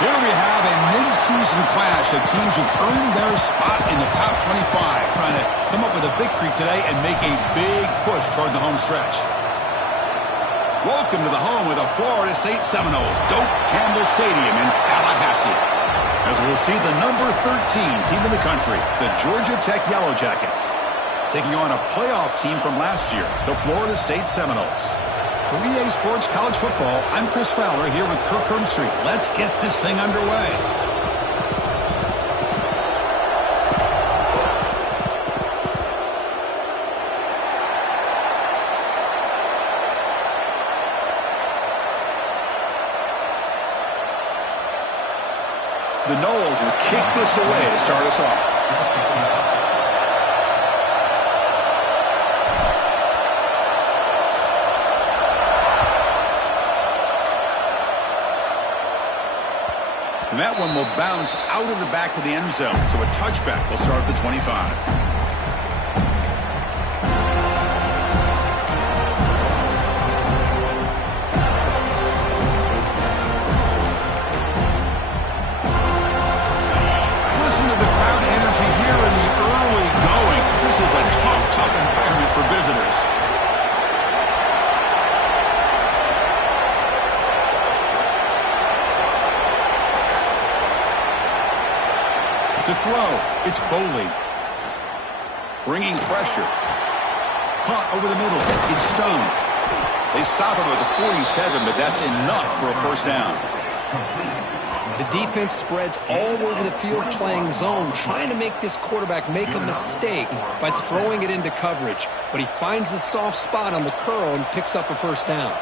Here we have a mid-season clash of teams who've earned their spot in the top 25, trying to come up with a victory today and make a big push toward the home stretch. Welcome to the home of the Florida State Seminoles, Doak Campbell Stadium in Tallahassee. As we'll see the number 13 team in the country, the Georgia Tech Yellow Jackets, taking on a playoff team from last year, the Florida State Seminoles. For EA Sports College Football, I'm Chris Fowler here with Kirk Hermstreet. Let's get this thing underway. The Noles will kick this away to start us off. And that one will bounce out of the back of the end zone. So a touchback will start at the 25. Listen to the crowd energy here in the early going. This is a tough environment for visitors. To throw, it's Boley. Bringing pressure. Caught over the middle. It's Stone. They stop him at the 47, but that's enough for a first down. The defense spreads all over the field playing zone, trying to make this quarterback make a mistake by throwing it into coverage. But he finds the soft spot on the curl and picks up a first down.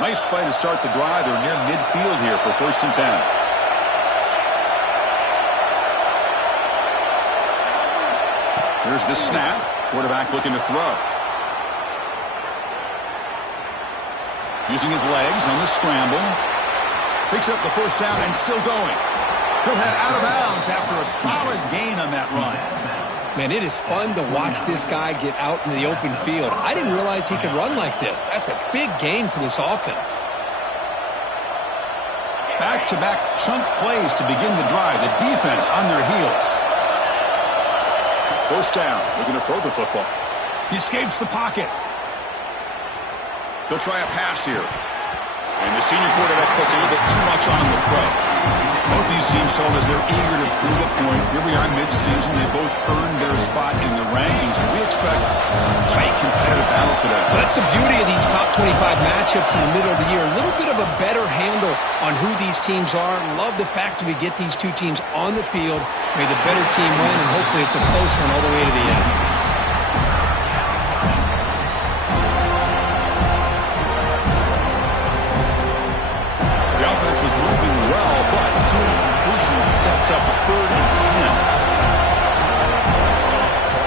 Nice play to start the drive. They're near midfield here for 1st and 10. Here's the snap. Quarterback looking to throw. Using his legs on the scramble. Picks up the first down and still going. He'll head out of bounds after a solid gain on that run. Man, it is fun to watch this guy get out in the open field. I didn't realize he could run like this. That's a big gain for this offense. Back-to-back chunk plays to begin the drive. The defense on their heels. First down. They're going to throw the football. He escapes the pocket. They'll try a pass here. And the senior quarterback puts a little bit too much on the throw. Both these teams told us they're eager to prove a point. Here we are mid-season. They both earned their spot in the rankings. But we expect a tight, competitive battle today. Well, that's the beauty of these top 25 matchups in the middle of the year. A little bit of a better handle on who these teams are. Love the fact that we get these two teams on the field. May the better team win, and hopefully it's a close one all the way to the end. Sets up a 3rd and 10.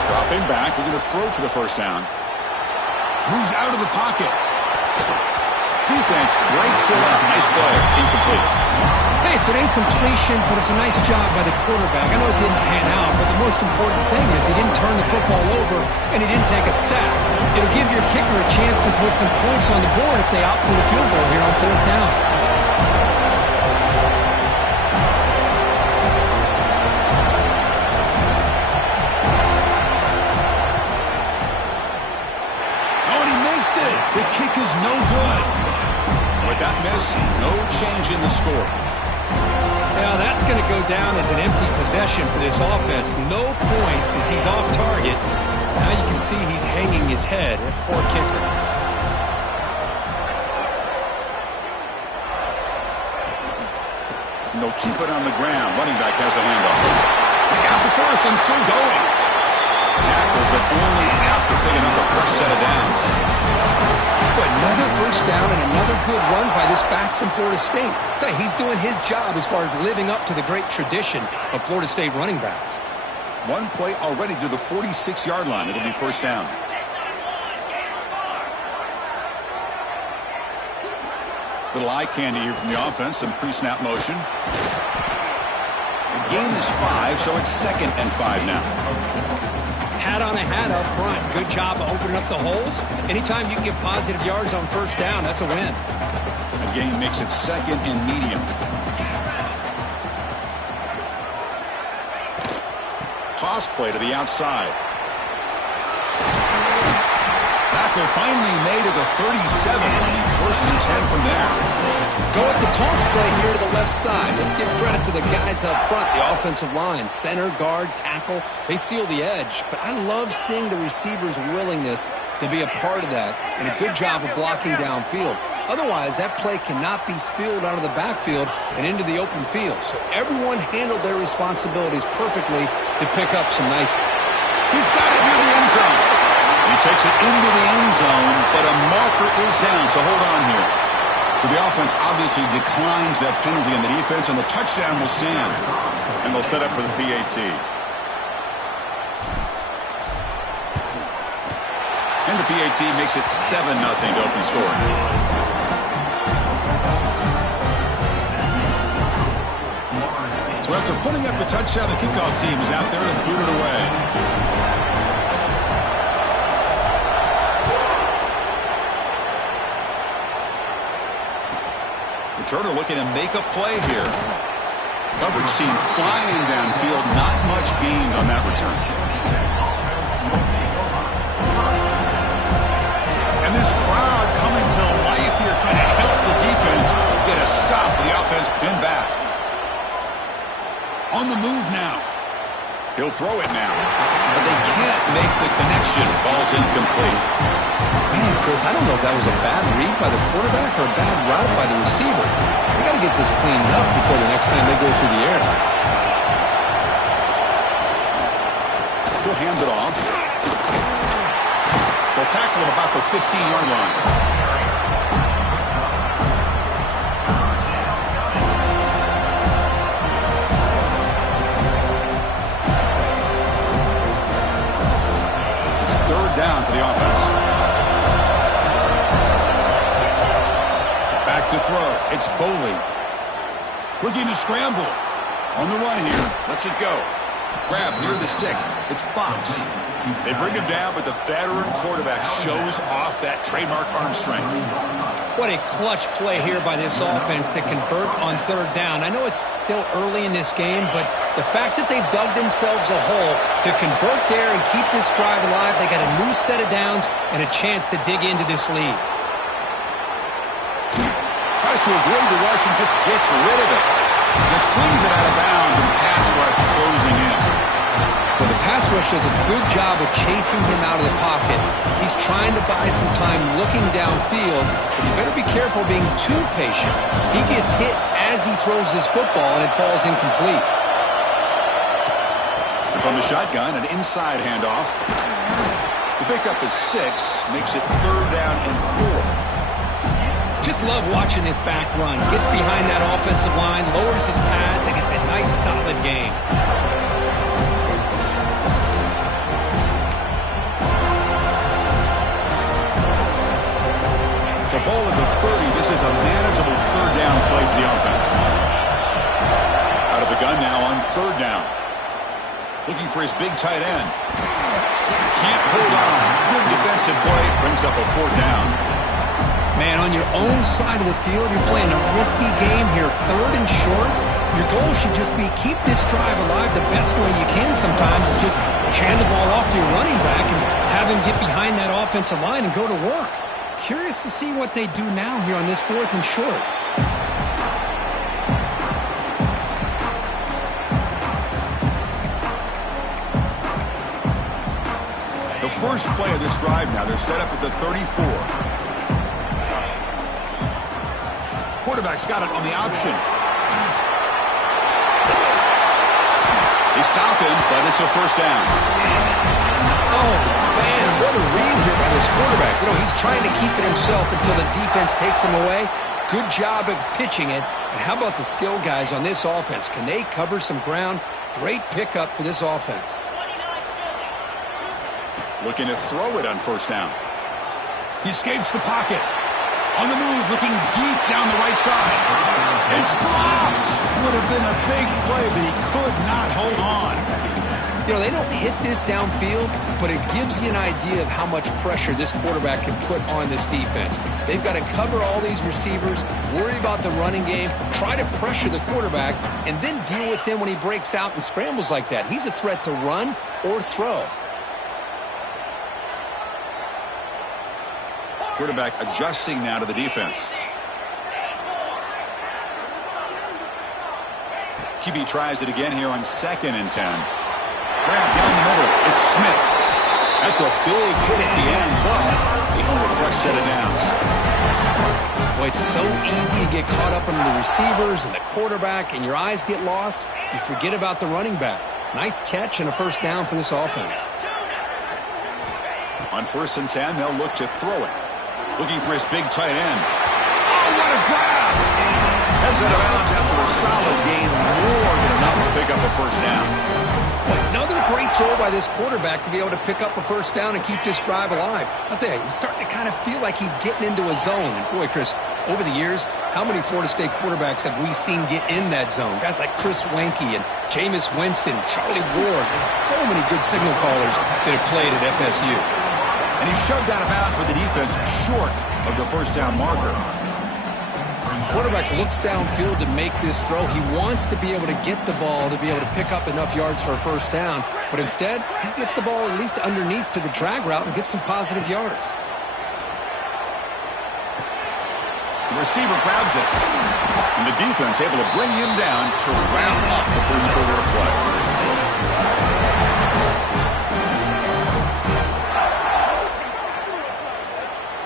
Dropping back, we're going to throw for the first down. Moves out of the pocket. Defense breaks it up. Nice play. Incomplete. Hey, it's an incompletion, but it's a nice job by the quarterback. I know it didn't pan out, but the most important thing is he didn't turn the football over and he didn't take a sack. It'll give your kicker a chance to put some points on the board if they opt for the field goal here on 4th down. The kick is no good. With that miss, no change in the score. Now that's going to go down as an empty possession for this offense. No points as he's off target. Now you can see he's hanging his head. That poor kicker. And they'll keep it on the ground. Running back has the handoff. He's got the first and still going. Tackle, but only after picking up a fresh set of downs. Another first down and another good run by this back from Florida State. He's doing his job as far as living up to the great tradition of Florida State running backs. One play already to the 46-yard line. It'll be first down. Little eye candy here from the offense. Some pre-snap motion. The gain is 5, so it's 2nd and 5 now. Hat on a hat up front. Good job of opening up the holes. Anytime you can get positive yards on first down, that's a win. The gain makes it second and medium. Toss play to the outside. Tackle finally made at the 37. First and 10 from there. Go with the toss play here to the left side. Let's give credit to the guys up front, the offensive line, center, guard, tackle. They seal the edge. But I love seeing the receiver's willingness to be a part of that and a good job of blocking downfield. Otherwise, that play cannot be spilled out of the backfield and into the open field. So everyone handled their responsibilities perfectly to pick up some nice. He's got it near the end zone. He takes it into the end zone, but a marker is down, so hold on here. So the offense obviously declines that penalty in the defense, and the touchdown will stand. And they'll set up for the PAT. And the PAT makes it 7-0 to open score. So after putting up a touchdown, the kickoff team is out there to boot it away. Returner looking to make a play here. Coverage team flying downfield. Not much gained on that return. And this crowd coming to life here, trying to help the defense get a stop with the offense pinned back. On the move now. He'll throw it now. But they can't make the connection. Ball's incomplete. Man, Chris, I don't know if that was a bad read by the quarterback or a bad route by the receiver. They got to get this cleaned up before the next time they go through the air. He'll hand it off. They'll tackle him about the 15-yard line. It's third down for the offense. Back to throw. It's Boley. Looking to scramble. On the run here. Lets it go. Grab near the sticks. It's Fox. They bring him down, but the veteran quarterback shows off that trademark arm strength. What a clutch play here by this offense to convert on third down. I know it's still early in this game, but the fact that they've dug themselves a hole to convert there and keep this drive alive, they got a new set of downs and a chance to dig into this lead. Tries to avoid the rush and just gets rid of it. Just flings it out of bounds, and the pass rush closing in. Well, the pass rush does a good job of chasing him out of the pocket. He's trying to buy some time looking downfield, but you better be careful being too patient. He gets hit as he throws his football, and it falls incomplete. From the shotgun, an inside handoff. The pickup is 6, makes it third down and 4. Just love watching this back run. Gets behind that offensive line, lowers his pads, and gets a nice solid gain. So ball at the 30. This is a manageable third down play for the offense. Out of the gun now on third down. Looking for his big tight end. Can't hold on. Good defensive play. Brings up a fourth down. Man, on your own side of the field, you're playing a risky game here. Third and short. Your goal should just be keep this drive alive the best way you can sometimes. Is just hand the ball off to your running back and have him get behind that offensive line and go to work. Curious to see what they do now here on this fourth and short. The first play of this drive now, they're set up at the 34. Quarterback's got it on the option. They stop him, but it's a first down. Oh, man, what a read here by this quarterback. You know, he's trying to keep it himself until the defense takes him away. Good job of pitching it. And how about the skill guys on this offense? Can they cover some ground? Great pickup for this offense. Looking to throw it on first down. He escapes the pocket. On the move, looking deep down the right side. It's dropped. Would have been a big play, but he could not hold on. You know, they don't hit this downfield, but it gives you an idea of how much pressure this quarterback can put on this defense. They've got to cover all these receivers, worry about the running game, try to pressure the quarterback, and then deal with him when he breaks out and scrambles like that. He's a threat to run or throw. Quarterback adjusting now to the defense. QB tries it again here on 2nd and 10. Grab down the middle. It's Smith. That's a big hit at the end, but they hold a fresh set of downs. Boy, it's so easy to get caught up in the receivers and the quarterback, and your eyes get lost. You forget about the running back. Nice catch and a first down for this offense. On 1st and 10, they'll look to throw it. Looking for his big tight end. Oh, what a grab! Heads out of bounds after a solid gain, more than enough to pick up a first down. Another great throw by this quarterback to be able to pick up a first down and keep this drive alive. I'll tell you, he's starting to kind of feel like he's getting into a zone. And boy, Chris, over the years, how many Florida State quarterbacks have we seen get in that zone? Guys like Chris Wenke and Jameis Winston, Charlie Ward. Man, so many good signal callers that have played at FSU. And he shoved out of bounds for the defense short of the first down marker. Quarterback looks downfield to make this throw. He wants to be able to get the ball to be able to pick up enough yards for a first down. But instead, he gets the ball at least underneath to the drag route and gets some positive yards. The receiver grabs it. And the defense able to bring him down to round up the first quarter of play.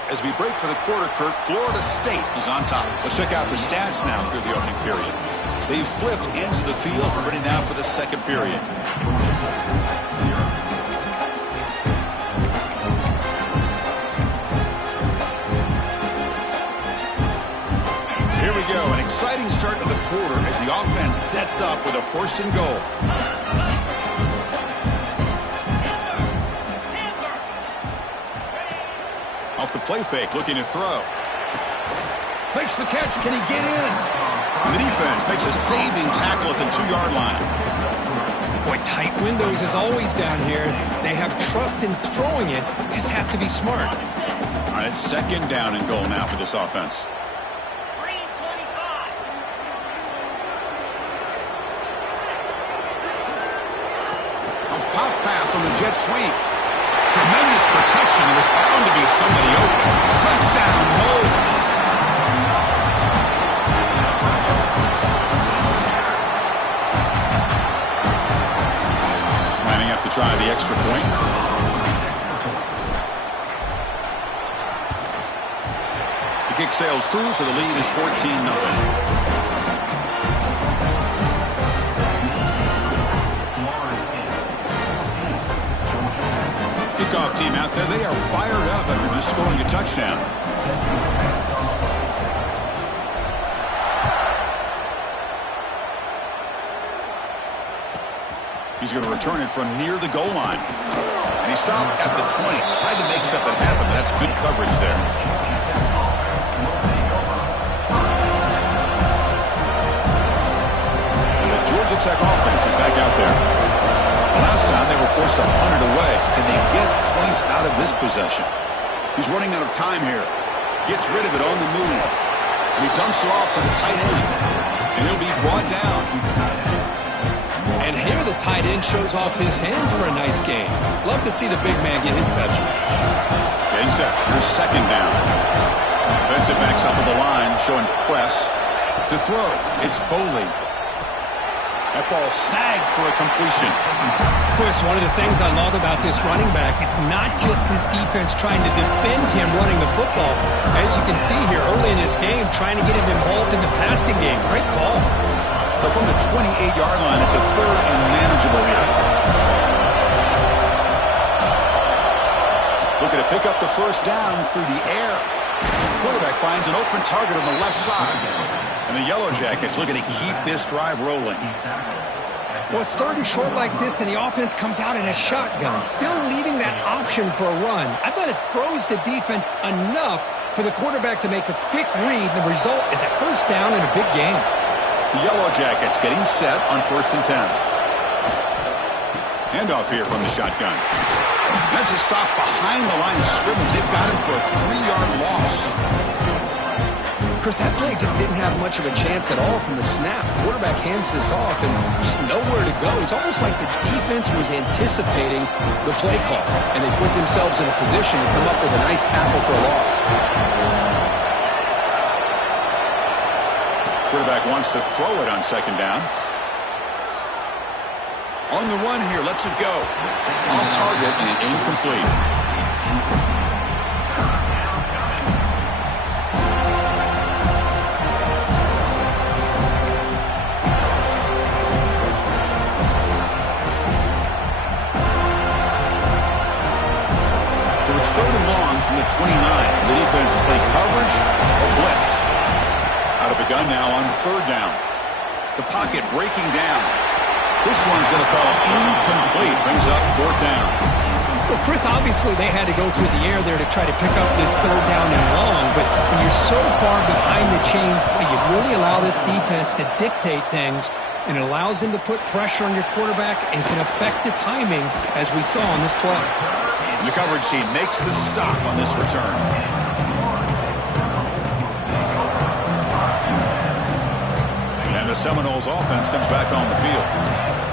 As we break for the quarter, Kurt, Florida State is on top. Let's check out the stats now through the opening period. They've flipped into the field, ready now for the second period. Here we go, an exciting start to the quarter as the offense sets up with a 1st and goal. Off the play fake, looking to throw. Makes the catch. Can he get in? And the defense makes a saving tackle at the 2-yard line. Boy, tight windows as always down here. They have trust in throwing it. You just have to be smart. All right, 2nd down and goal now for this offense. A pop pass on the jet sweep. Tremendous protection. There was bound to be somebody open. Touchdown, Knowles. Lining up to try the extra point. The kick sails through, so the lead is 14-0. Kickoff team out there. They are fired up after just scoring a touchdown. He's going to return it from near the goal line. And he stopped at the 20. Tried to make something happen. That's good coverage there. And the Georgia Tech offense is back out there. Last time they were forced to punt it away. Can they get points out of this possession? He's running out of time here. Gets rid of it on the move. And he dumps it off to the tight end. And he'll be brought down. And here the tight end shows off his hands for a nice game. Love to see the big man get his touches. Getting set. Here's 2nd down. Defensive backs up at the line, showing press. To throw, it's Boley. That ball snagged for a completion. Chris, one of the things I love about this running back, it's not just this defense trying to defend him running the football. As you can see here early in this game, trying to get him involved in the passing game. Great call. So from the 28-yard line, it's a 3rd and manageable here. Looking to pick up the first down through the air. The quarterback finds an open target on the left side. And the Yellow Jackets looking to keep this drive rolling. Well, it's 3rd and short like this, and the offense comes out in a shotgun, still leaving that option for a run. I thought it throws the defense enough for the quarterback to make a quick read, and the result is a first down in a big game. The Yellow Jackets getting set on 1st and 10. Handoff here from the shotgun. That's a stop behind the line of scrimmage. They've got him for a 3-yard loss. Chris, that play just didn't have much of a chance at all from the snap. Quarterback hands this off and just nowhere to go. It's almost like the defense was anticipating the play call, and they put themselves in a position to come up with a nice tackle for a loss. Quarterback wants to throw it on second down. On the run here, lets it go. Off target and incomplete. So it's 3rd and long from the 29. The defense play coverage or blitz. Out of the gun now on 3rd down. The pocket breaking down. This one's going to fall incomplete. Brings up 4th down. Well, Chris, obviously they had to go through the air there to try to pick up this 3rd down and long, but when you're so far behind the chains, you really allow this defense to dictate things, and it allows them to put pressure on your quarterback and can affect the timing, as we saw on this play. The coverage team makes the stop on this return. And the Seminoles offense comes back on the field.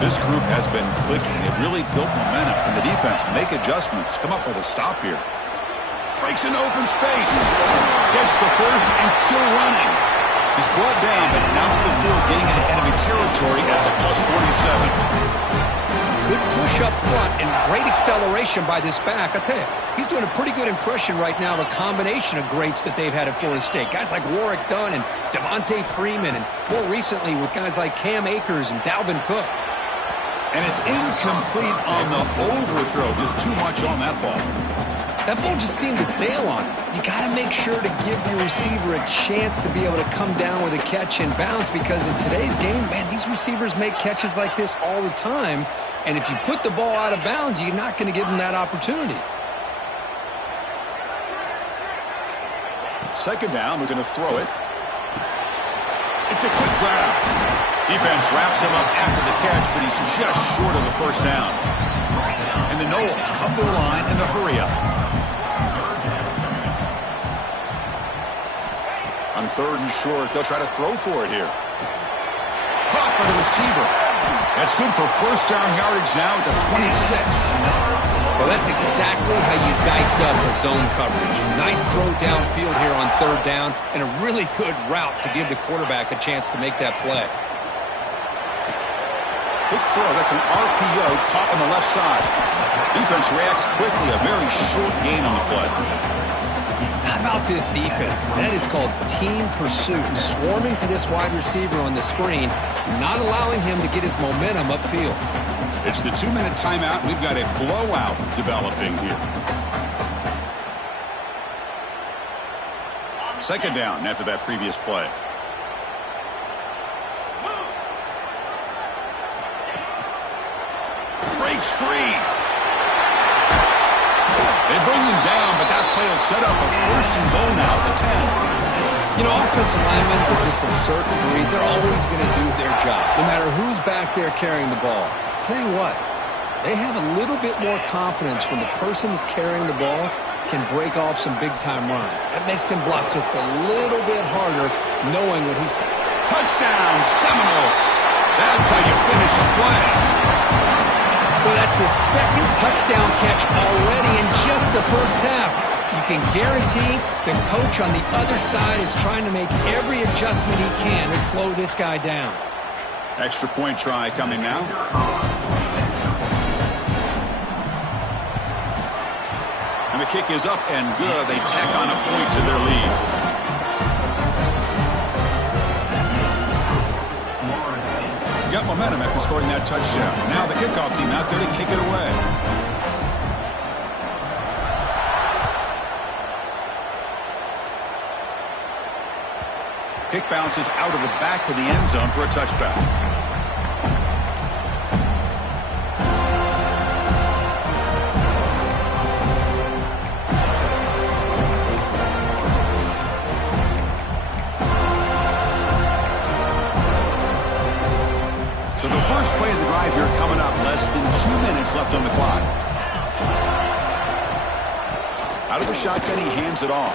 This group has been clicking. It really built momentum. Can the defense make adjustments? Come up with a stop here. Breaks an open space. Gets the first and still running. He's brought down, but not before getting into enemy territory at the +47. Good push up front and great acceleration by this back. I tell you, he's doing a pretty good impression right now of a combination of greats that they've had at Florida State. Guys like Warwick Dunn and Devontae Freeman, and more recently with guys like Cam Akers and Dalvin Cook. And it's incomplete on the overthrow. Just too much on that ball. That ball just seemed to sail on him. You got to make sure to give your receiver a chance to be able to come down with a catch and bounce, because in today's game, man, these receivers make catches like this all the time. And if you put the ball out of bounds, you're not going to give them that opportunity. Second down, we're going to throw it. It's a quick grab. Defense wraps him up after the catch, but he's just short of the first down. And the Noles come to the line in a hurry up. On 3rd and short, they'll try to throw for it here. Caught by the receiver. That's good for first down yardage now at the 26. Well, that's exactly how you dice up a zone coverage. Nice throw downfield here on 3rd down, and a really good route to give the quarterback a chance to make that play. Quick throw. That's an RPO caught on the left side. Defense reacts quickly. A very short gain on the play. How about this defense? That is called team pursuit. Swarming to this wide receiver on the screen, not allowing him to get his momentum upfield. It's the 2-minute timeout. We've got a blowout developing here. Second down after that previous play. Breaks free. They bring him down, but that play will set up a 1st and goal now at the 10. You know, offensive linemen with just a certain breed, they're always going to do their job, no matter who's back there carrying the ball. I'll tell you what, they have a little bit more confidence when the person that's carrying the ball can break off some big-time runs. That makes him block just a little bit harder, knowing what he's... Touchdown, Seminoles! That's how you finish a play. Well, that's his 2nd touchdown catch already in just the first half. You can guarantee the coach on the other side is trying to make every adjustment he can to slow this guy down. Extra point try coming now. And the kick is up and good. They tack on a point to their lead. Got momentum after scoring that touchdown. Now the kickoff team out there to kick it away. Kick bounces out of the back of the end zone for a touchback. So the first play of the drive here coming up, less than 2 minutes left on the clock. Out of the shotgun, he hands it off.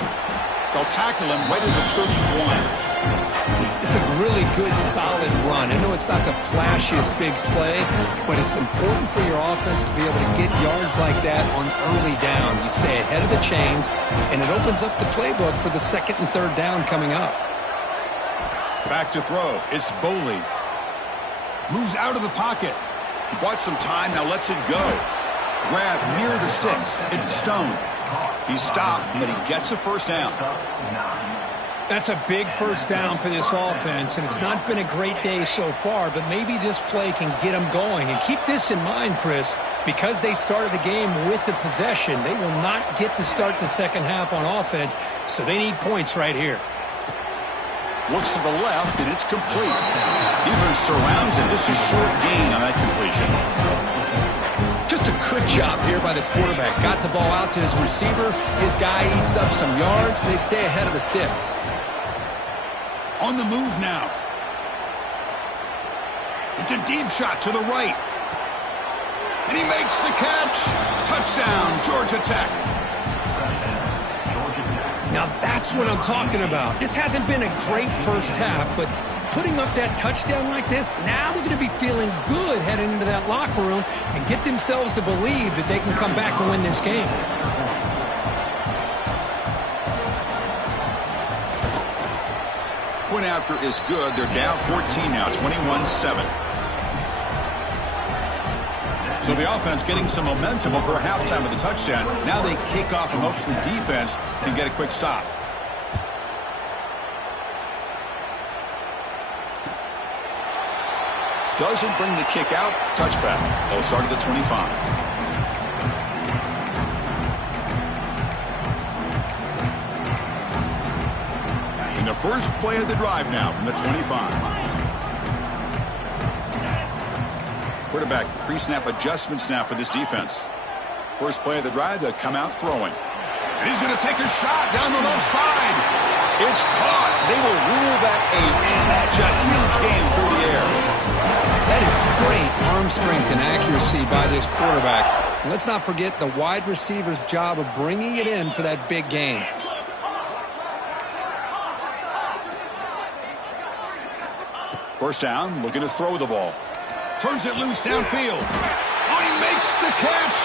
They'll tackle him right at the 31. It's a really good, solid run. I know it's not the flashiest big play, but it's important for your offense to be able to get yards like that on early downs. You stay ahead of the chains, and it opens up the playbook for the second and third down coming up. Back to throw. It's Boley. Moves out of the pocket. He bought some time, now lets it go. Grab near the sticks. It's Stone. He's stopped, but he gets a first down. That's a big first down for this offense, and it's not been a great day so far, but maybe this play can get them going. And keep this in mind, Chris, because they started the game with the possession, they will not get to start the second half on offense, so they need points right here. Looks to the left, and it's complete. Defense surrounds him. Just a short gain on that completion. Just a good job here by the quarterback. Got the ball out to his receiver. His guy eats up some yards. They stay ahead of the sticks. On the move now. It's a deep shot to the right. And he makes the catch. Touchdown, Georgia Tech. Now that's what I'm talking about. This hasn't been a great first half, but putting up that touchdown like this, now they're going to be feeling good heading into that locker room and get themselves to believe that they can come back and win this game. Point after is good. They're down 14 now, 21-7. So the offense getting some momentum before halftime of the touchdown. Now they kick off and hopefully defense can get a quick stop. Doesn't bring the kick out. Touchback. They'll start at the 25. In the first play of the drive now from the 25. Quarterback pre-snap adjustments now for this defense. First play of the drive, they'll come out throwing. And he's going to take a shot down the left side. It's caught. They will rule that a huge game through the air. That is great arm strength and accuracy by this quarterback. And let's not forget the wide receiver's job of bringing it in for that big gain. First down, looking to throw the ball. Turns it loose downfield. Oh, he makes the catch.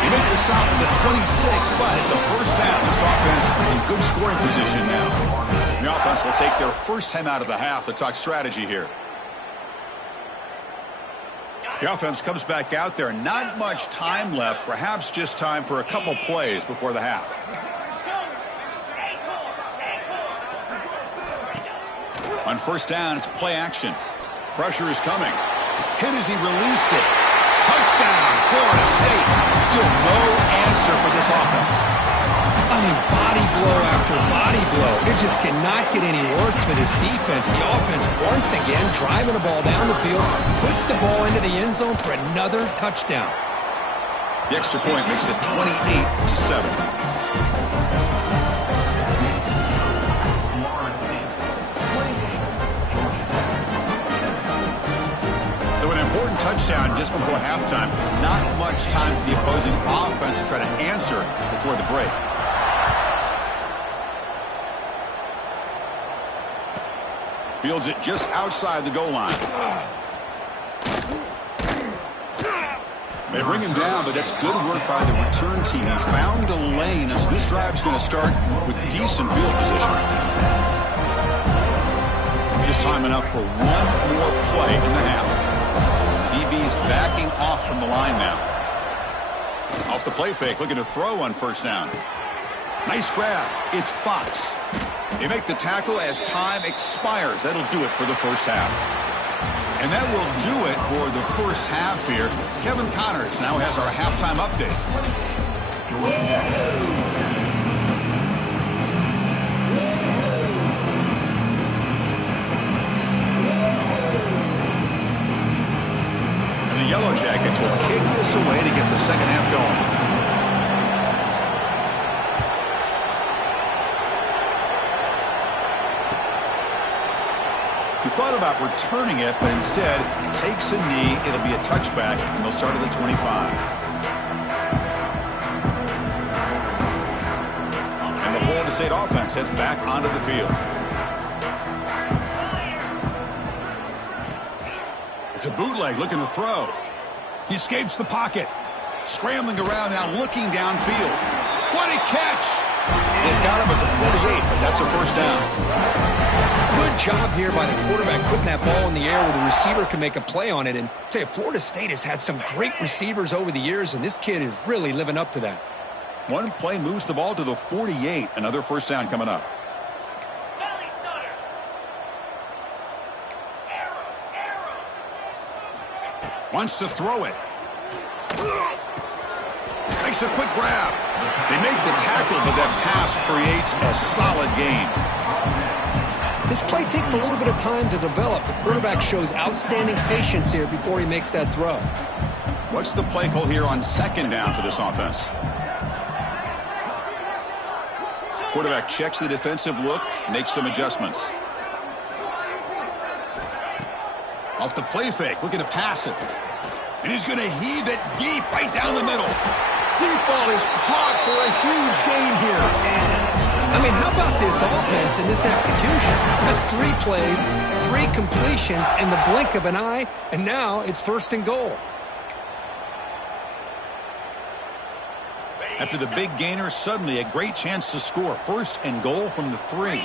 He made the stop in the 26, but it's a first down. This offense in good scoring position now. The offense will take their first time out of the half to talk strategy here. The offense comes back out there. Not much time left. Perhaps just time for a couple plays before the half. On first down, it's play action. Pressure is coming. Hit as he released it. Touchdown, Florida State. Still no answer for this offense. I mean, body blow after body blow. It just cannot get any worse for this defense. The offense, once again, driving the ball down the field, puts the ball into the end zone for another touchdown. The extra point makes it 28-7. So an important touchdown just before halftime. Not much time for the opposing offense to try to answer before the break. Fields it just outside the goal line. They bring him down, but that's good work by the return team. He found a lane, and so this drive's going to start with decent field position. Just time enough for one more play in the half. DB's backing off from the line now. Off the play fake, looking to throw on first down. Nice grab. It's Fox. They make the tackle as time expires. That'll do it for the first half. And that will do it for the first half here. Kevin Connors now has our halftime update. And the Yellow Jackets will kick this away to get the second half going. thought about returning it, but instead takes a knee. It'll be a touchback, and they'll start at the 25. And the Florida State offense heads back onto the field. It's a bootleg looking to throw. He escapes the pocket. Scrambling around now, looking downfield. What a catch! They got him at the 48, but that's a first down. Good job here by the quarterback putting that ball in the air where the receiver can make a play on it. And I'll tell you, Florida State has had some great receivers over the years, and this kid is really living up to that. One play moves the ball to the 48. Another first down coming up. Wants to throw it. Makes a quick grab. They make the tackle, but that pass creates a solid gain. This play takes a little bit of time to develop. The quarterback shows outstanding patience here before he makes that throw. What's the play call here on second down for this offense? Quarterback checks the defensive look, makes some adjustments. Off the play fake, looking to pass it. And he's going to heave it deep right down the middle. Deep ball is caught for a huge gain here. I mean, how about this offense and this execution? That's 3 plays, 3 completions in the blink of an eye, and now it's first and goal. After the big gainer, suddenly a great chance to score. First and goal from the 3.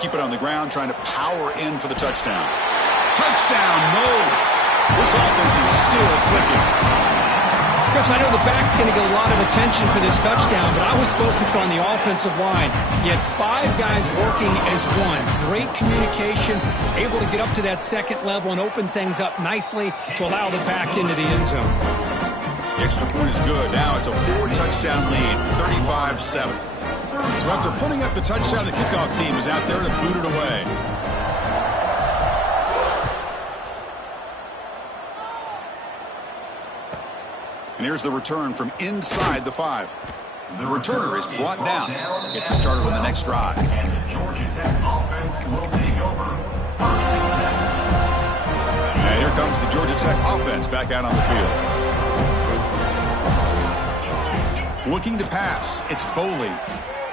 Keep it on the ground, trying to power in for the touchdown. Touchdown, Knowles. This offense is still clicking. Chris, I know the back's going to get a lot of attention for this touchdown, but I was focused on the offensive line. You had 5 guys working as one. Great communication, able to get up to that second level and open things up nicely to allow the back into the end zone. The extra point is good. Now it's a 4-touchdown lead, 35-7. So after putting up the touchdown, the kickoff team is out there to boot it away. And here's the return from inside the 5. The returner is brought down. Gets you started on the next drive. And the Georgia Tech offense will take over. And here comes the Georgia Tech offense back out on the field. Looking to pass. It's Boley.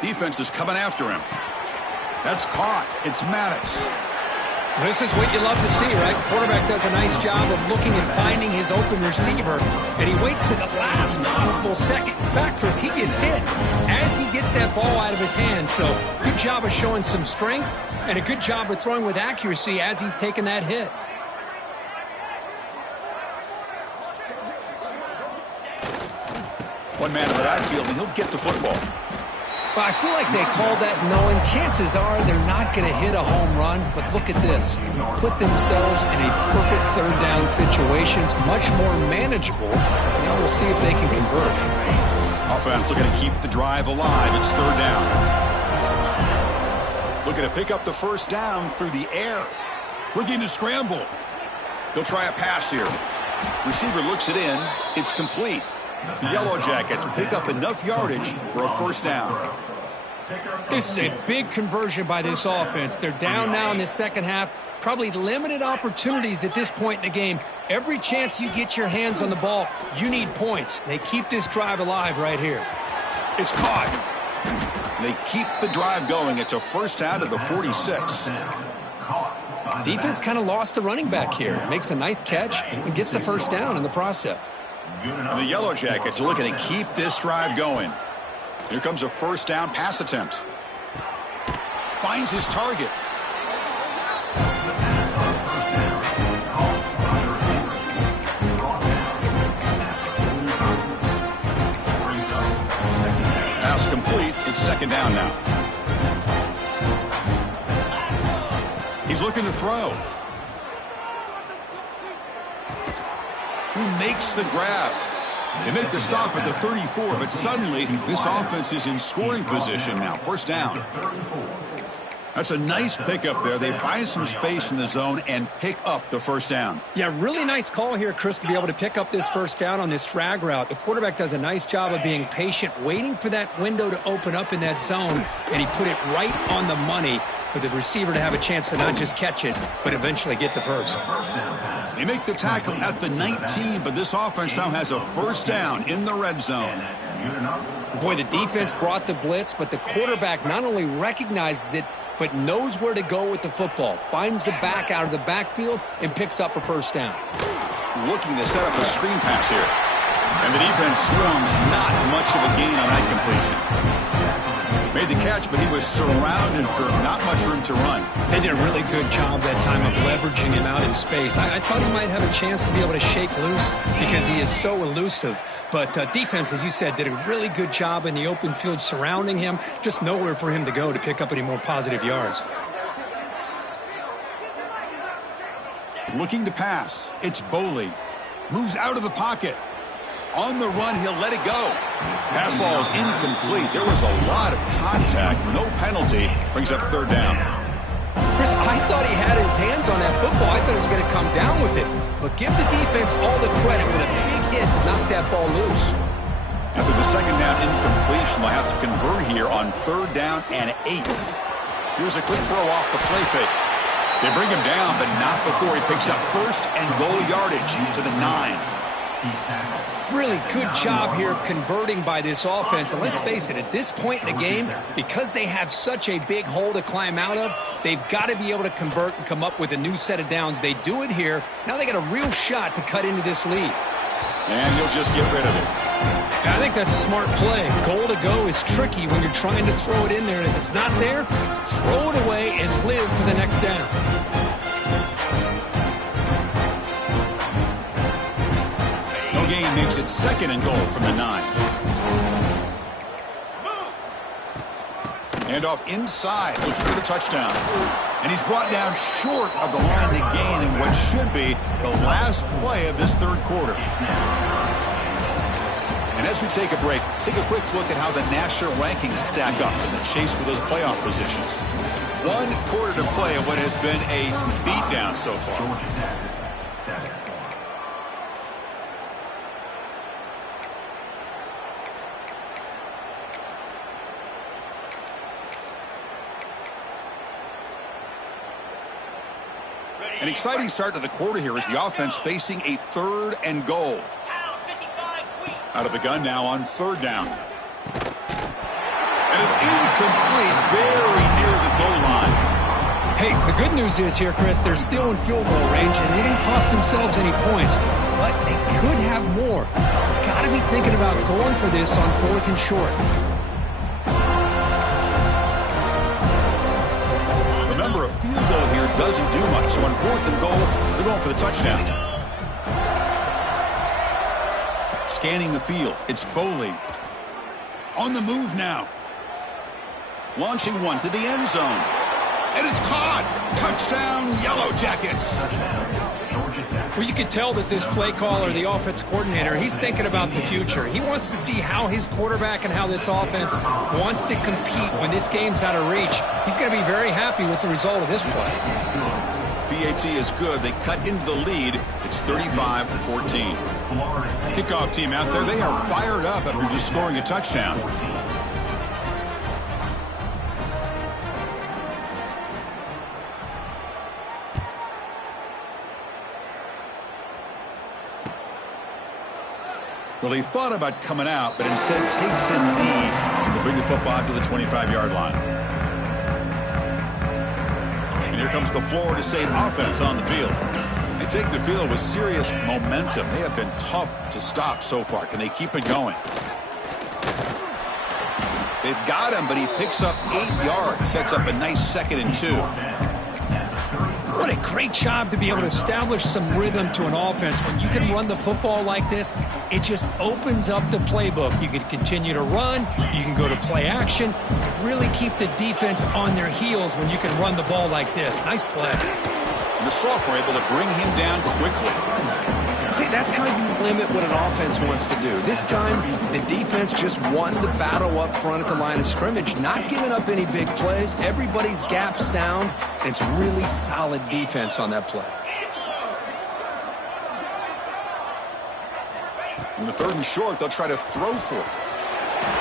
Defense is coming after him. That's caught. It's Maddox. This is what you love to see, right? Quarterback does a nice job of looking and finding his open receiver, and he waits to the last possible second. In fact, Chris, he gets hit as he gets that ball out of his hand. So good job of showing some strength and a good job of throwing with accuracy as he's taking that hit. One man in the backfield, and he'll get the football. Well, I feel like they called that knowing chances are they're not going to hit a home run, but look at this. Put themselves in a perfect third down situations, much more manageable. Now we'll see if they can convert. Offense looking to keep the drive alive. It's third down. Looking to pick up the first down through the air. Looking to scramble. They'll try a pass here. Receiver looks it in. It's complete. The Yellow Jackets pick up enough yardage for a first down. This is a big conversion by this offense. They're down now in the second half. Probably limited opportunities at this point in the game. Every chance you get your hands on the ball, you need points. They keep this drive alive right here. It's caught. They keep the drive going. It's a first down to the 46. Defense kind of lost the running back here. Makes a nice catch and gets the first down in the process. And the Yellow Jackets are looking to keep this drive going. Here comes a first down pass attempt. Finds his target. Pass complete. It's second down now. He's looking to throw. Who makes the grab? They make the stop at the 34, but suddenly this offense is in scoring position now. First down. That's a nice pickup there. They find some space in the zone and pick up the first down. Yeah, really nice call here, Chris, to be able to pick up this first down on this drag route. The quarterback does a nice job of being patient, waiting for that window to open up in that zone, and he put it right on the money. for the receiver to have a chance to not just catch it, but eventually get the first. They make the tackle at the 19, but this offense now has a first down in the red zone. Boy, the defense brought the blitz, but the quarterback not only recognizes it, but knows where to go with the football. Finds the back out of the backfield and picks up a first down. Looking to set up a screen pass here. And the defense swarms, not much of a gain on that completion. Made the catch, but he was surrounded for not much room to run. They did a really good job that time of leveraging him out in space. I thought he might have a chance to be able to shake loose because he is so elusive. But defense, as you said, did a really good job in the open field surrounding him. Just nowhere for him to go to pick up any more positive yards. Looking to pass. It's Boley. Moves out of the pocket. On the run, he'll let it go. Pass ball is incomplete. There was a lot of contact. No penalty. Brings up third down. Chris, I thought he had his hands on that football. I thought he was going to come down with it. But give the defense all the credit with a big hit to knock that ball loose. After the second down incompletion, they'll have to convert here on third down and 8. Here's a quick throw off the play fake. They bring him down, but not before he picks up first and goal yardage to the 9. Really good job here of converting by this offense. And let's face it, at this point in the game, because they have such a big hole to climb out of, they've got to be able to convert and come up with a new set of downs. They do it here. Now they got a real shot to cut into this lead. And he'll just get rid of it. I think that's a smart play. Goal to go is tricky when you're trying to throw it in there. And if it's not there, throw it away and live for the next down. Gain makes it second and goal from the 9. And off inside, looking for the touchdown. And he's brought down short of the line to gain in what should be the last play of this third quarter. And as we take a break, take a quick look at how the national rankings stack up in the chase for those playoff positions. 1 quarter to play of what has been a beatdown so far. An exciting start to the quarter here as the offense facing a third and goal. Out of the gun now on third down. And it's incomplete, very near the goal line. Hey, the good news is here, Chris, they're still in field goal range, and they didn't cost themselves any points. But they could have more. Got to be thinking about going for this on 4th and short. Remember, a field goal here doesn't do much. So on 4th and goal, they're going for the touchdown. Scanning the field, it's Boley. On the move now. Launching one to the end zone. And it's caught. Touchdown, Yellow Jackets. Well, you could tell that this play caller, the offense coordinator, he's thinking about the future. He wants to see how his quarterback and how this offense wants to compete when this game's out of reach. He's going to be very happy with the result of this play. PAT is good. They cut into the lead. It's 35-14. Kickoff team out there, they are fired up after just scoring a touchdown. Well, he thought about coming out, but instead takes a knee to bring the football to the 25-yard line. And here comes the Florida State offense on the field. They take the field with serious momentum. They have been tough to stop so far. Can they keep it going? They've got him, but he picks up 8 yards, sets up a nice 2nd and 2. What a great job to be able to establish some rhythm to an offense. When you can run the football like this, it just opens up the playbook. You can continue to run. You can go to play action. You can really keep the defense on their heels when you can run the ball like this. Nice play. And the sophomore able to bring him down quickly. See, that's how you limit what an offense wants to do. This time, the defense just won the battle up front at the line of scrimmage, not giving up any big plays. Everybody's gap sound. It's really solid defense on that play. In the 3rd and short, they'll try to throw for it.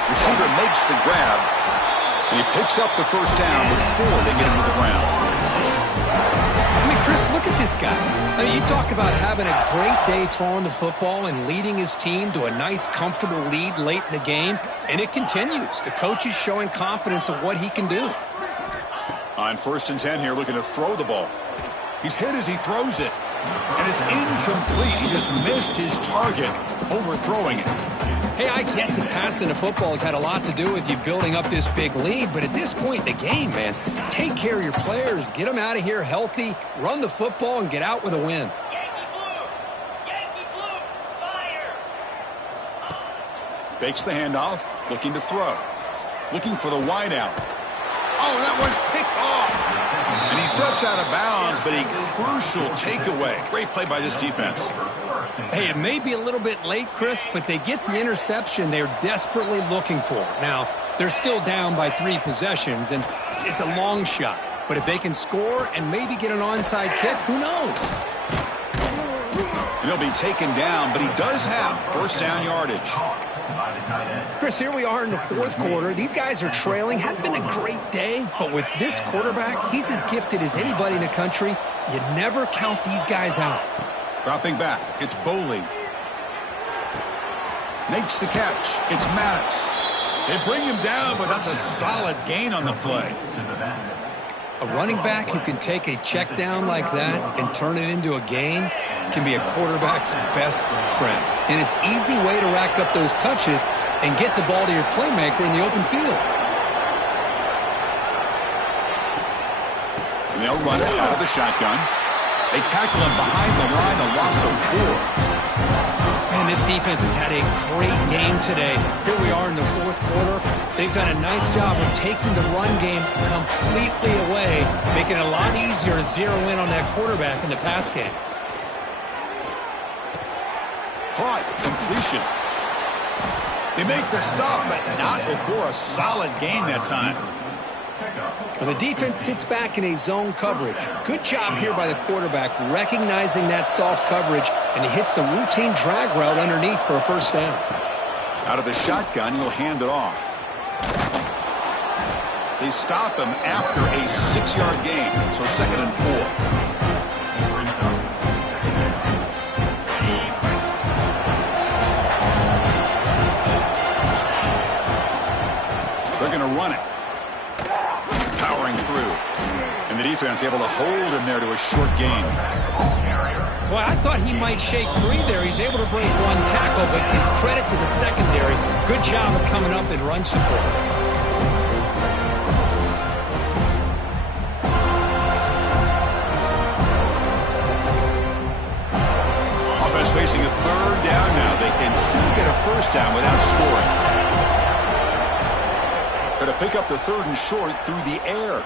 Receiver makes the grab. And he picks up the first down before they get him to the ground. I mean, Chris, look at this guy. I mean, you talk about having a great day throwing the football and leading his team to a nice, comfortable lead late in the game, and it continues. The coach is showing confidence of what he can do. On 1st and 10 here, looking to throw the ball. He's hit as he throws it, and it's incomplete. He just missed his target, overthrowing it. Hey, I get that passing the football has had a lot to do with you building up this big lead, but at this point in the game, man, take care of your players, get them out of here healthy, run the football, and get out with a win. Yankee Blue, Spire. Fakes the handoff, looking to throw. Looking for the wideout. Oh, that one's picked off. And he steps out of bounds, but a crucial takeaway. Great play by this defense. Hey, it may be a little bit late, Chris, but they get the interception they're desperately looking for. Now, they're still down by 3 possessions, and it's a long shot. But if they can score and maybe get an onside kick, who knows? And he'll be taken down, but he does have first down yardage. Chris, here we are in the 4th quarter. These guys are trailing. Hadn't been a great day, but with this quarterback, he's as gifted as anybody in the country. You never count these guys out. Dropping back, it's Boley. Makes the catch. It's Maddox. They bring him down, but that's a solid gain on the play. A running back who can take a check down like that and turn it into a gain can be a quarterback's best friend. And it's an easy way to rack up those touches and get the ball to your playmaker in the open field. And they'll run it out of the shotgun. They tackle him behind the line, a loss of 4. Man, this defense has had a great game today. Here we are in the 4th quarter. They've done a nice job of taking the run game completely away, making it a lot easier to zero in on that quarterback in the pass game. Caught, completion. They make the stop, but not before a solid gain that time. Well, the defense sits back in a zone coverage. Good job here by the quarterback recognizing that soft coverage, and he hits the routine drag route underneath for a first down. Out of the shotgun, he'll hand it off. They stop him after a 6-yard gain, so 2nd and 4. They're going to run it. Powering through. And the defense able to hold him there to a short gain. Boy, I thought he might shake free there. He's able to break 1 tackle, but give credit to the secondary. Good job of coming up in run support. Offense facing a 3rd down now. They can still get a first down without scoring. Try to pick up the 3rd and short through the air.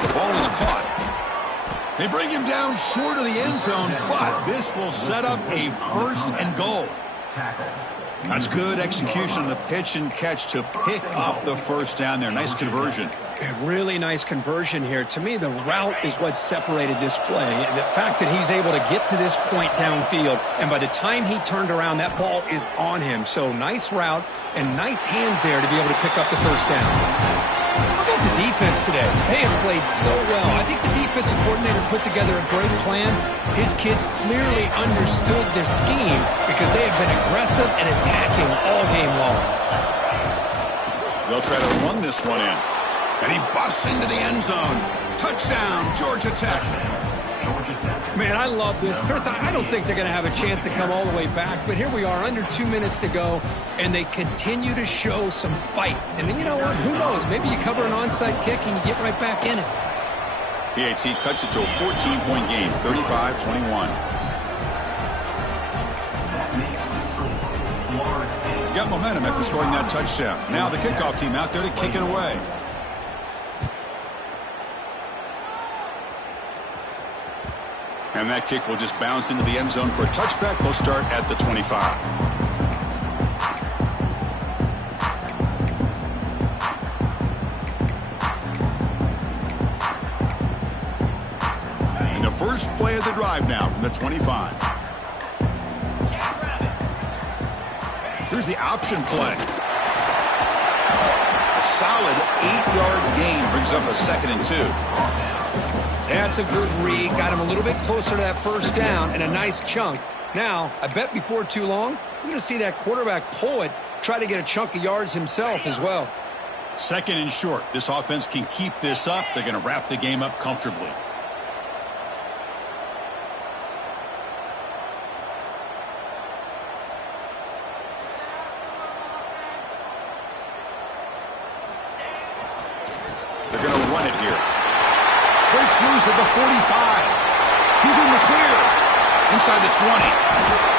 The ball is caught. They bring him down short of the end zone, but this will set up a 1st and goal. That's good execution of the pitch and catch to pick up the first down there. Nice conversion. A really nice conversion here. To me, the route is what separated this play. The fact that he's able to get to this point downfield, and by the time he turned around, that ball is on him. So nice route and nice hands there to be able to pick up the first down. How about the defense today? They have played so well. I think the defensive coordinator put together a great plan. His kids clearly understood their scheme because they have been aggressive and attacking all game long. They'll try to run this one in. And he busts into the end zone. Touchdown, Georgia Tech. Man, I love this. Chris, I don't think they're going to have a chance to come all the way back, but here we are, under 2 minutes to go, and they continue to show some fight. And then, you know what? Who knows? Maybe you cover an onside kick and you get right back in it. PAT cuts it to a 14-point game, 35-21. Got momentum after scoring that touchdown. Now the kickoff team out there to kick it away. And that kick will just bounce into the end zone for a touchback. They'll start at the 25. And the first play of the drive now from the 25. Here's the option play. A solid 8-yard gain brings up a 2nd and 2. That's a good read. Got him a little bit closer to that first down and a nice chunk. Now, I bet before too long, we're going to see that quarterback pull it, try to get a chunk of yards himself as well. 2nd and short. This offense can keep this up. They're going to wrap the game up comfortably. They're going to run it here. Breaks loose at the 45. He's in the clear. Inside the 20.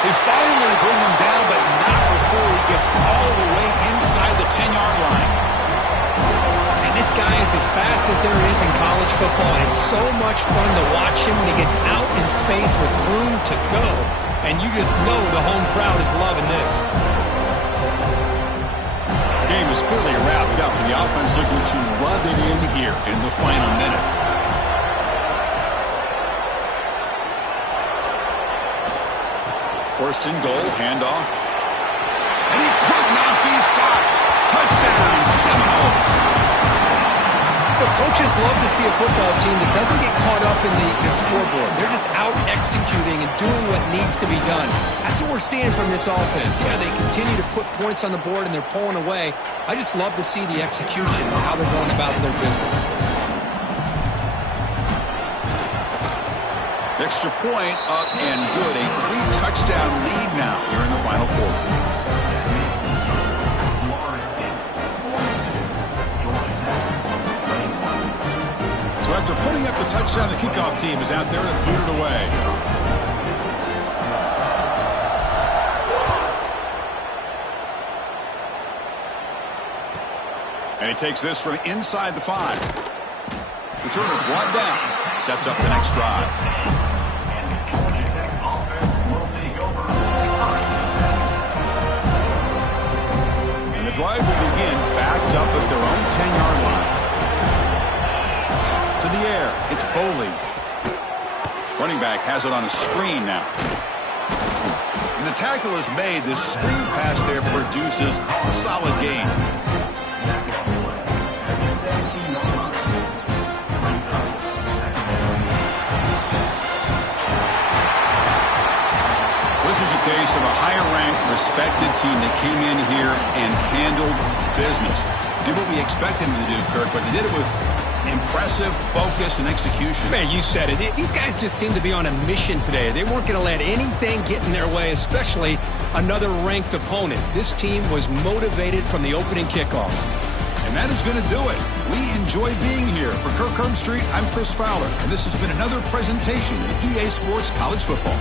They finally bring him down, but not before he gets all the way inside the 10-yard line. And this guy is as fast as there is in college football, and it's so much fun to watch him when he gets out in space with room to go. And you just know the home crowd is loving this. The game is clearly wrapped up, and the offense looking to rub it in here in the final minute. First and goal, handoff. And he could not be stopped. Touchdown, Seminoles. The coaches love to see a football team that doesn't get caught up in the scoreboard. They're just out executing and doing what needs to be done. That's what we're seeing from this offense. Yeah, they continue to put points on the board and they're pulling away. I just love to see the execution and how they're going about their business. Extra point up and good. A 3-touchdown lead now here in the final quarter. So after putting up the touchdown, the kickoff team is out there to boot it away. And he takes this from inside the 5. Returner brought down. Sets up the next drive. And the drive will begin backed up at their own 10-yard line. To the air, it's Boley. Running back has it on a screen now. And the tackle is made. This screen pass there produces a solid gain. This was a case of a higher-ranked, respected team that came in here and handled business. Did what we expected them to do, Kirk, but they did it with impressive focus and execution. Man, you said it. These guys just seem to be on a mission today. They weren't going to let anything get in their way, especially another ranked opponent. This team was motivated from the opening kickoff. And that is going to do it. We enjoy being here. For Kirk Herbstreit, I'm Chris Fowler, and this has been another presentation of EA Sports College Football.